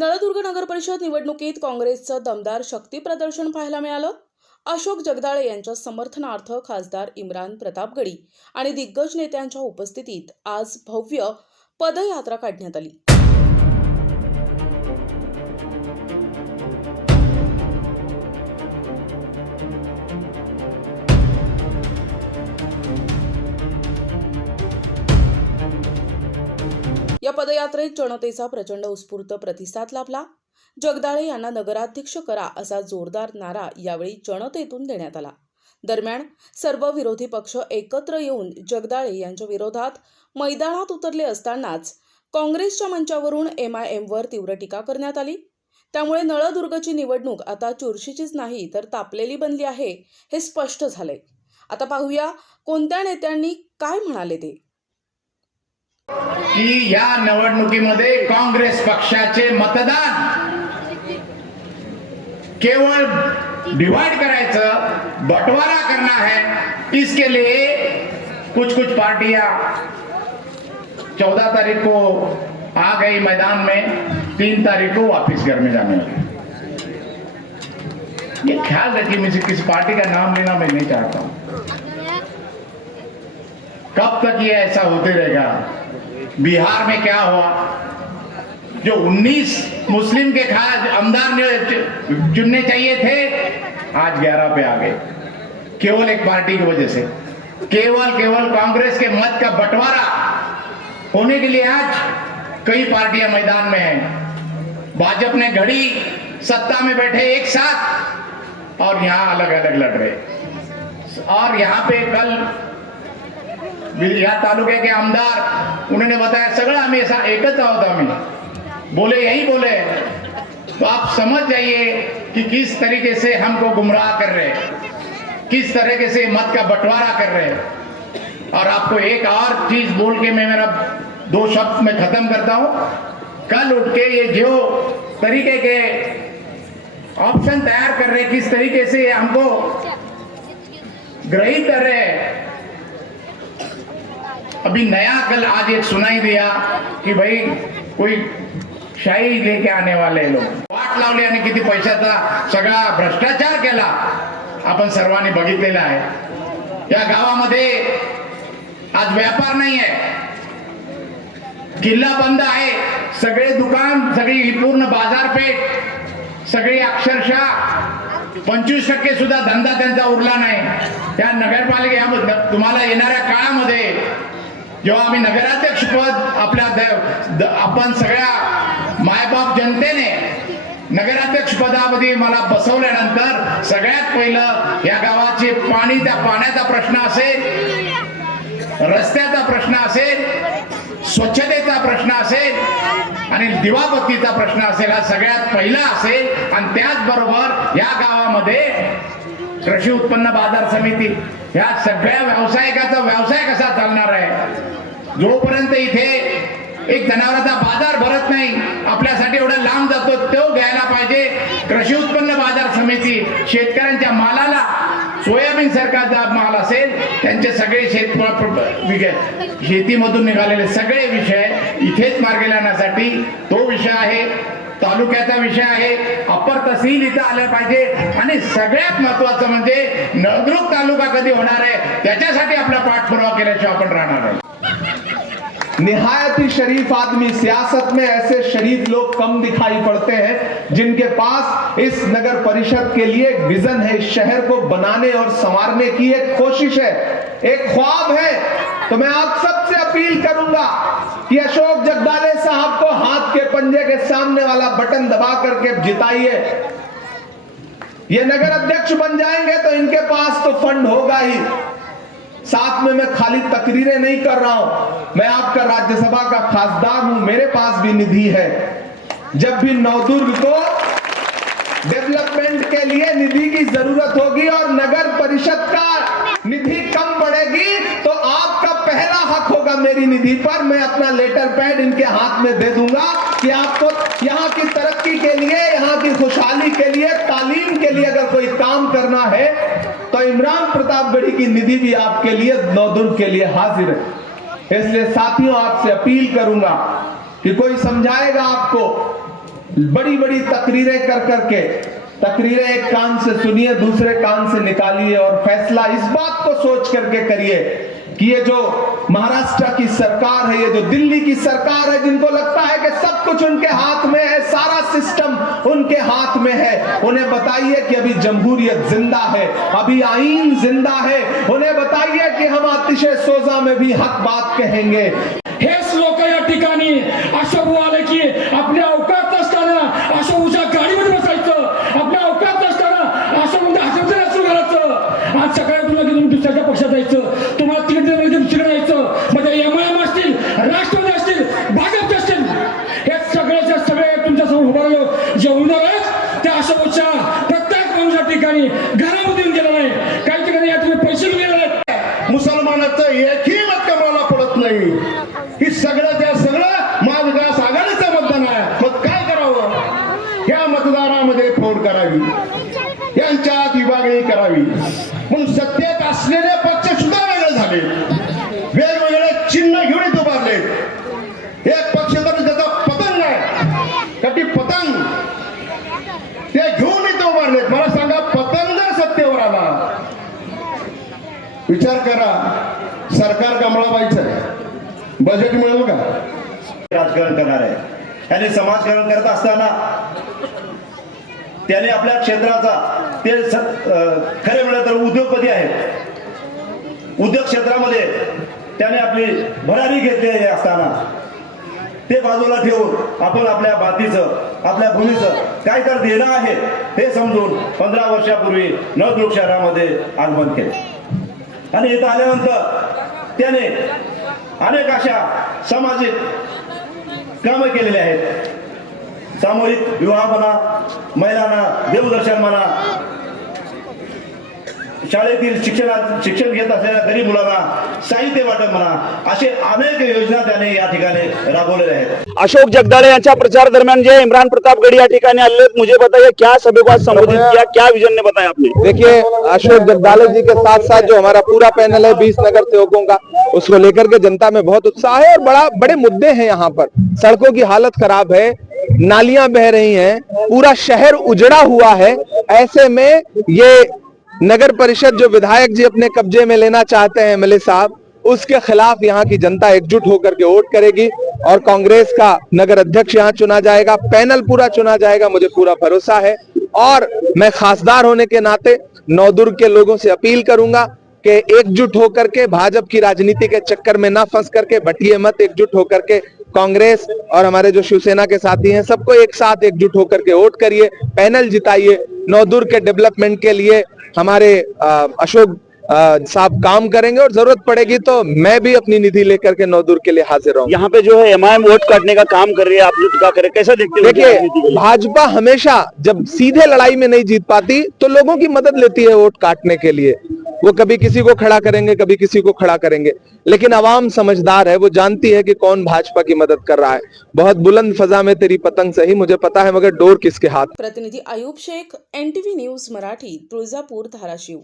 नळदुर्ग नगर परिषद निवडणुकीत काँग्रेसचं दमदार शक्ती प्रदर्शन पाहायला मिळालं। अशोक जगदाळे यांच्या समर्थनार्थ खासदार इम्रान प्रतापगडी आणि दिग्गज नेत्यांच्या उपस्थितीत आज भव्य पदयात्रा काढण्यात आली। या पदयात्रेत जनतेचा प्रचंड उत्स्फूर्त प्रतिसाद लाभला। जगदाळे यांना नगराध्यक्ष करा असा जोरदार नारा यावेळी जनतेतून देण्यात आला। दरम्यान सर्व विरोधी पक्ष एकत्र येऊन जगदाळे यांच्या विरोधात मैदानात उतरले असतानाच काँग्रेसच्या मंचावरून MIMवर तीव्र टीका करण्यात आली। त्यामुळे नळदुर्गची निवडणूक आता चुरशीचीच नाही तर तापलेली बनली आहे हे स्पष्ट झाले। आता पाहूया कोणत्या नेत्यांनी काय म्हणाले ते। की या निवडणुकीमध्ये काँग्रेस पक्षाचे मतदान केवल डिवाइड करायचं, बंटवारा करना है। इसके लिए कुछ पार्टियां 14 तारीख को आ गई मैदान में, 3 तारीख को वापस घर में जाने वाली। ये ख्याल रखिए, मुझे किसी पार्टी का नाम लेना मैं नहीं चाहता हूं। कब तक ये ऐसा होते रहेगा? बिहार में क्या हुआ? जो 19 मुस्लिम के आमदार चुनने चाहिए थे, आज 11 पे आ गए, केवल एक पार्टी की वजह से। केवल कांग्रेस के मत का बंटवारा होने के लिए आज कई पार्टियां मैदान में हैं। भाजपा ने घड़ी सत्ता में बैठे एक साथ और यहां अलग अलग लड़ रहे। और यहां पे कल या तालुके के आमदार उन्होंने बताया सगळं आम्ही ऐसा एकत्र आहोत, आम्ही बोले यही बोले। तो आप समझ जाइए कि किस तरीके से हमको गुमराह कर रहे, किस तरीके से मत का बंटवारा कर रहे। और आपको एक और चीज बोल के मैं मेरा 2 शब्द में खत्म करता हूं। कल उठ के ये जो तरीके के ऑप्शन तैयार कर रहे, किस तरीके से हमको ग्रहित कर रहे। अभी नया कल आज एक सुनाई दिया कि भाई कोई शाही लेके आने वाले लोग वाट लावली आणि किती पैशाचा सगळा भ्रष्टाचार केला आपण सर्वांनी बघितलेला आहे। या गावामध्ये आज व्यापार नाही आहे, किल्ला बंद आहे, सगळे दुकान, सगळी पूर्ण बाजारपेठ सगळी अक्षरशः 25% सुद्धा धंदा त्यांचा उरला नाही। त्या नगरपालिका तुम्हाला येणाऱ्या काळामध्ये जेव्हा आम्ही नगराध्यक्ष पद आपण सगळ्या मायबाप जनतेने नगराध्यक्ष पदामध्ये मला बसवल्यानंतर सगळ्यात पहिलं या गावाचे पाण्याचा प्रश्न असेल, रस्त्याचा प्रश्न असेल, स्वच्छतेचा प्रश्न असेल आणि दिवाबत्तीचा प्रश्न असेल, हा सगळ्यात पहिला असेल। आणि त्याचबरोबर या गावामध्ये कृषी उत्पन्न बाजार समिती, या सगळ्या व्यावसायिकाचा व्यवसाय कसा चालणार आहे? जोपर्यंत इथे एक जनावरांचा बाजार भरत नाही, आपल्यासाठी एवढा लांब जातो, तो घ्यायला पाहिजे। कृषी उत्पन्न बाजार समिती शेतकऱ्यांच्या मालाला, सोयाबीन सरकारचा माल असेल, त्यांचे सगळे शेतीमधून निघालेले सगळे विषय इथेच मार्गी लावण्यासाठी तो विषय आहे, तालुक्याचा विषय आहे, अप्पर तहसील इथं आलं पाहिजे। आणि सगळ्यात महत्वाचं म्हणजे नळदुर्ग तालुका कधी होणार आहे त्याच्यासाठी आपला पाठपुरावा केल्याशिवाय आपण राहणार आहे। निहायत ही शरीफ आदमी, सियासत में ऐसे शरीफ लोग कम दिखाई पड़ते हैं जिनके पास इस नगर परिषद के लिए एक विजन है, इस शहर को बनाने और संवारने की एक कोशिश है, एक ख्वाब है। तो मैं आप सबसे अपील करूंगा कि अशोक जगदाळे साहब को हाथ के पंजे के सामने वाला बटन दबा करके जिताइए। ये नगर अध्यक्ष बन जाएंगे तो इनके पास तो फंड होगा ही। साथ में मैं खाली तकरीरें नहीं कर रहा हूं, मैं आपका राज्यसभा का खासदार हूं, मेरे पास भी निधि है। जब भी नवदुर्ग को डेवलपमेंट के लिए निधि की जरूरत होगी और नगर परिषद का निधि कम पड़ेगी तो आपका पहला हक होगा मेरी निधि पर। मैं अपना लेटर पैड इनके हाथ में दे दूंगा कि आपको यहाँ की तरक्की के लिए, यहाँ की खुशहाली के लिए, तालीम के लिए अगर कोई काम करना है तो इमरान प्रतापगढ़ी की निधि भी आपके लिए, नवदुर्ग के लिए हाजिर है। इसलिए साथियों आपसे अपील करूंगा कि कोई समझाएगा आपको बड़ी बड़ी तकरीरें कर करके, तकरीरें एक कान से सुनिए, दूसरे कान से निकालिए और फैसला इस बात को सोच करके करिए कि ये जो महाराष्ट्र की सरकार है, ये जो दिल्ली की सरकार है, जिनको लगता है कि सब कुछ उनके हाथ में है, सारा सिस्टम उनके हाथ में है, उन्हें बताइए कि अभी जमहूरियत जिंदा है, अभी आईन जिंदा है। उन्हें बताइए कि हम आतिशे सोजा में भी हक बात कहेंगे। हेच लोक या ठिकाणी असं बोलाले की आपल्या अवकात असताना असं उच्या गाडीमध्ये बसायचं, आपल्या अवकात असताना असं म्हणजे हसवते असं घालायचं। आज सकाळी तुम्ही दुसऱ्या पक्षात जायचं, तुम्हाला तिकीट दिलं दुसरीकडे जायचं, म्हणजे एमआयएम असतील, राष्ट्रवादी असतील, भाजप असतील, हे सगळ्याच्या सगळे तुमच्या समोर उभारलो जे उमेदवार आहेत त्या असं उच्या प्रत्येक माणूस ठिकाणी घरामध्ये येऊन गेला नाही, काही ठिकाणी या ठिकाणी पैसे गेले नाहीत। मुसलमानाचं एकही मत कमवायला पडत नाही। ही सगळं त्या सगळं महाविकास आघाडीचं मतदान आहे। मग काय करावं? या मतदारामध्ये फोड करावी, यांच्यात विभागणी करावी, म्हणून सत्तेत असलेले पक्ष सुद्धा वेगळे झाले, वेगवेगळे चिन्ह घेऊन इथं उभारले। एक पक्ष तर त्याचा पतंग आहे, कटी पतंग ते घेऊन इथं उभारले। मला सांगा, पतंग जर सत्तेवर आला, विचार करा, सरकार कमळाबाईचं आहे, बजेट मिळेल का? राजकारण करणार आहे। त्यांनी समाजकारण करत असताना त्याने आपल्या क्षेत्राचा ते खरे म्हणलं तर उद्योगपती आहेत, उद्योग क्षेत्रामध्ये त्याने आपली भरारी घेतलेली असताना ते बाजूला ठेवून आपण आपल्या मातीचं, आपल्या भूमीचं काय तर देणं आहे हे समजून 15 वर्षापूर्वी नळदुर्ग शहरामध्ये आगमन केले आणि इथं आल्यानंतर त्याने अनेक अशा सामाजिक कामं केलेली आहेत। सामूहिक विवाह म्हणा, महिलांना देवदर्शन म्हणा, शाळेतील शिक्षण घेत असलेल्या गरीब मुलांना साहित्य वाटप म्हणा, असे अनेक योजना त्याने या ठिकाणी राबवलेल्या आहेत। अशोक जगदाळे यांच्या प्रचार दरम्यान जे इमरान प्रतापगढ़ी या ठिकाणी आले, मुझे बताइए क्या सभी को संबोधित किया, क्या विजन ने बताया आपने? देखिए, अशोक जगदाले जी के साथ साथ जो हमारा पूरा पैनल है 20 नगर सेवकों का, उसको लेकर के जनता में बहुत उत्साह है और बड़े मुद्दे हैं यहाँ पर। सड़कों की हालत खराब है, नालियां बह रही हैं, पूरा शहर उजड़ा हुआ है। ऐसे में ये नगर परिषद जो विधायक जी अपने कब्जे में लेना चाहते हैं एमएलए साहब, उसके खिलाफ यहाँ की जनता एकजुट होकर के वोट करेगी और कांग्रेस का नगर अध्यक्ष यहाँ चुना जाएगा, पैनल पूरा चुना जाएगा, मुझे पूरा भरोसा है। और मैं खासदार होने के नाते नवदुर्ग के लोगों से अपील करूंगा कि एकजुट होकर के भाजपा की राजनीति के चक्कर में ना फंस करके बटिए मत, एकजुट होकर के कांग्रेस और हमारे जो शिवसेना के साथी हैं सबको एक साथ एकजुट होकर के वोट करिए, पैनल जिताइए। नवदुर्ग के डेवलपमेंट के लिए हमारे अशोक साहब काम करेंगे और जरूरत पड़ेगी तो मैं भी अपनी निधि लेकर के नवदुर्ग के लिए हाजिर रहूंगा। यहाँ पे जो है एमआईएम वोट काटने का काम कर रही है, आप जो क्या करें, कैसा देखते हो? देखिए, भाजपा हमेशा जब सीधे लड़ाई में नहीं जीत पाती तो लोगों की मदद लेती है वोट काटने के लिए। वो कभी किसी को खड़ा करेंगे, कभी किसी को खड़ा करेंगे, लेकिन अवाम समझदार है, वो जानती है कि कौन भाजपा की मदद कर रहा है। बहुत बुलंद फजा में तेरी पतंग सही, मुझे पता है, मगर डोर किसके हाथ। प्रतिनिधी आयुब शेख, NTV न्यूज मराठी, तुळजापूर, धाराशिव।